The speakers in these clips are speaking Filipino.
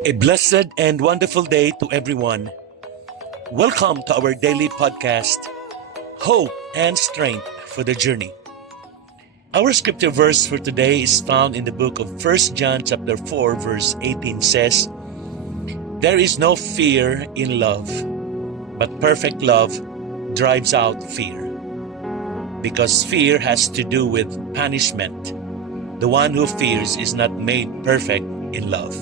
A blessed and wonderful day to everyone. Welcome to our daily podcast, Hope and Strength for the Journey. Our scripture verse for today is found in the book of 1 John chapter 4 verse 18 says, "There is no fear in love, but perfect love drives out fear. Because fear has to do with punishment. The one who fears is not made perfect in love."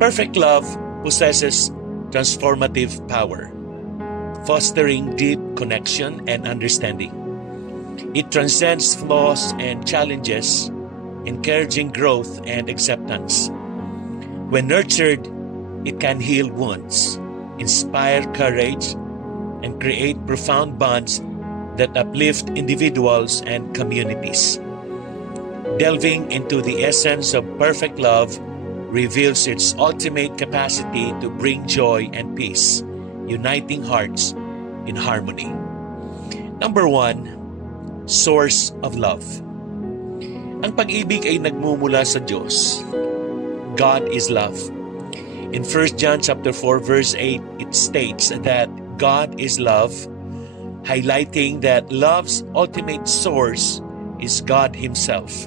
Perfect love possesses transformative power, fostering deep connection and understanding. It transcends flaws and challenges, encouraging growth and acceptance. When nurtured, it can heal wounds, inspire courage, and create profound bonds that uplift individuals and communities. Delving into the essence of perfect love reveals its ultimate capacity to bring joy and peace, uniting hearts in harmony. Number 1, source of love. Ang pag-ibig ay nagmumula sa Diyos. God is love. In 1 John chapter 4 verse 8, it states that God is love, highlighting that love's ultimate source is God Himself.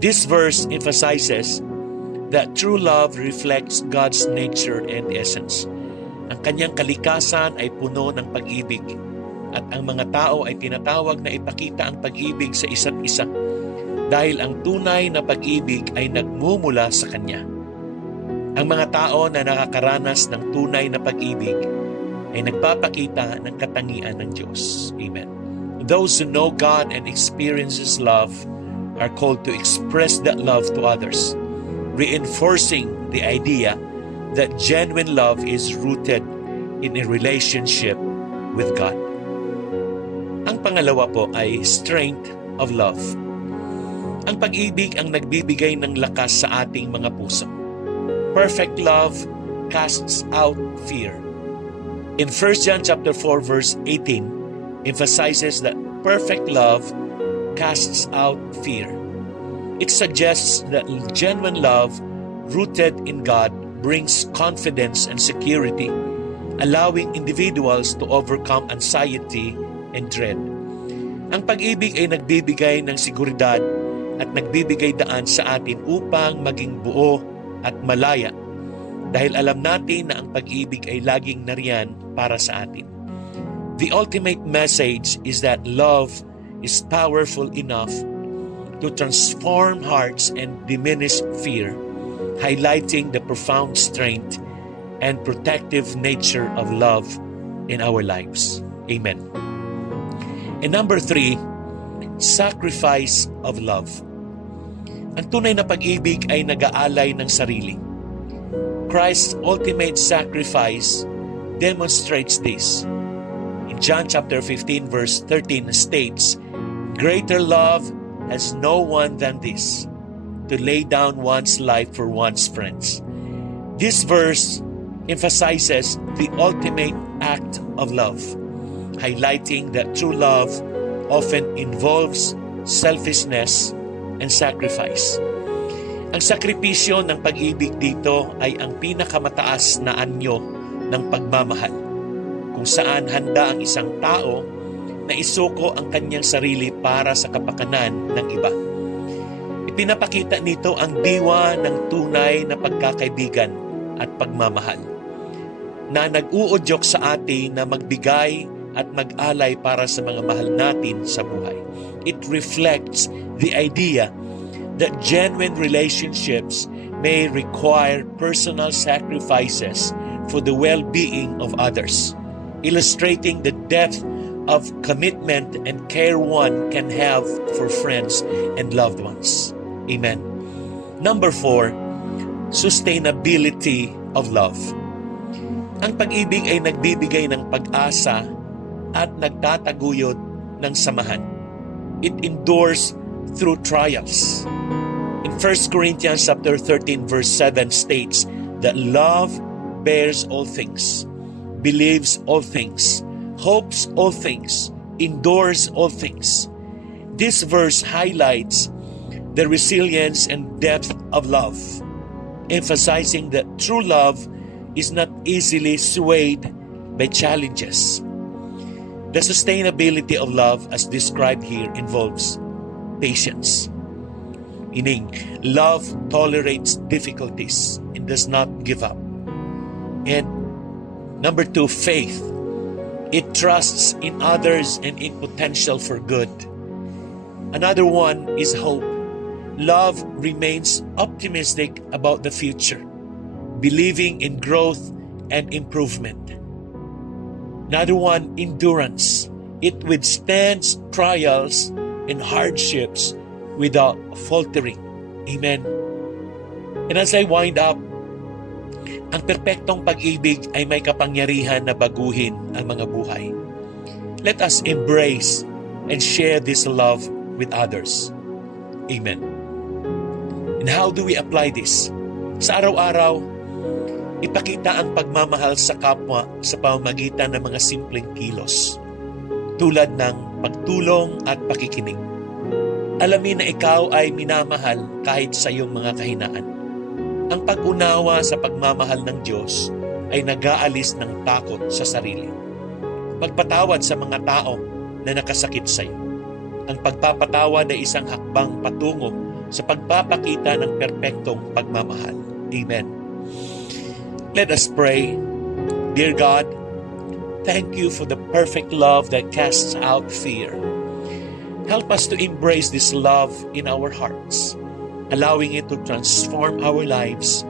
This verse emphasizes that true love reflects God's nature and essence. Ang kanyang kalikasan ay puno ng pag-ibig at ang mga tao ay tinatawag na ipakita ang pag-ibig sa isa't isa dahil ang tunay na pag-ibig ay nagmumula sa Kanya. Ang mga tao na nakakaranas ng tunay na pag-ibig ay nagpapakita ng katangian ng Diyos. Amen. Those who know God and experiences love are called to express that love to others, reinforcing the idea that genuine love is rooted in a relationship with God. Ang pangalawa po ay strength of love. Ang pag-ibig ang nagbibigay ng lakas sa ating mga puso. Perfect love casts out fear. In 1 John chapter 4 verse 18 emphasizes that perfect love casts out fear. It suggests that genuine love rooted in God brings confidence and security, allowing individuals to overcome anxiety and dread. Ang pag-ibig ay nagbibigay ng seguridad at nagbibigay daan sa atin upang maging buo at malaya dahil alam natin na ang pag-ibig ay laging nariyan para sa atin. The ultimate message is that love is powerful enough to transform hearts and diminish fear, highlighting the profound strength and protective nature of love in our lives. Amen. And number 3, sacrifice of love. Ang tunay na pag-ibig ay nag-aalay ng sarili. Christ's ultimate sacrifice demonstrates this. In John chapter 15 verse 13 states, "Greater love has no one than this, to lay down one's life for one's friends." This verse emphasizes the ultimate act of love, highlighting that true love often involves selfishness and sacrifice. Ang sakripisyo ng pag-ibig dito ay ang pinakamataas na anyo ng pagmamahal, kung saan handa ang isang tao na isuko ang kanyang sarili para sa kapakanan ng iba. Ipinapakita nito ang diwa ng tunay na pagkakaibigan at pagmamahal na nag-uudyok sa atin na magbigay at mag-alay para sa mga mahal natin sa buhay. It reflects the idea that genuine relationships may require personal sacrifices for the well-being of others, illustrating the depth of commitment and care one can have for friends and loved ones. Amen. Number 4, sustainability of love. Ang pag-ibig ay nagbibigay ng pag-asa at nagtataguyod ng samahan. It endures through trials. In 1 Corinthians chapter 13 verse 7 states that love bears all things, believes all things, hopes all things, endures all things. This verse highlights the resilience and depth of love. emphasizing that true love is not easily swayed by challenges. The sustainability of love as described here involves patience. Meaning, love tolerates difficulties and does not give up. And number 2, faith. It trusts in others and in potential for good. Another one is hope. Love remains optimistic about the future, believing in growth and improvement. Another one, endurance. It withstands trials and hardships without faltering. Amen. And as I wind up, ang perpektong pag-ibig ay may kapangyarihan na baguhin ang mga buhay. Let us embrace and share this love with others. Amen. And how do we apply this? Sa araw-araw, ipakita ang pagmamahal sa kapwa sa pamamagitan ng mga simpleng kilos, tulad ng pagtulong at pakikinig. Alamin na ikaw ay minamahal kahit sa iyong mga kahinaan. Ang pag-unawa sa pagmamahal ng Diyos ay nag-aalis ng takot sa sarili. Pagpatawad sa mga tao na nakasakit sa iyo. Ang pagpapatawad ay isang hakbang patungo sa pagpapakita ng perpektong pagmamahal. Amen. Let us pray. Dear God, thank you for the perfect love that casts out fear. Help us to embrace this love in our hearts, allowing it to transform our lives.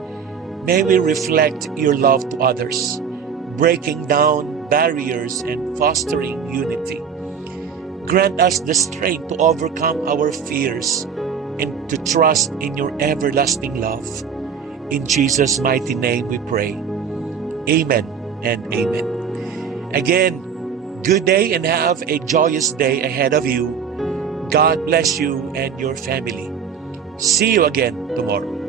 May we reflect your love to others, breaking down barriers and fostering unity. Grant us the strength to overcome our fears and to trust in your everlasting love. In Jesus' mighty name we pray. Amen and amen. Again, good day and have a joyous day ahead of you. God bless you and your family. See you again tomorrow.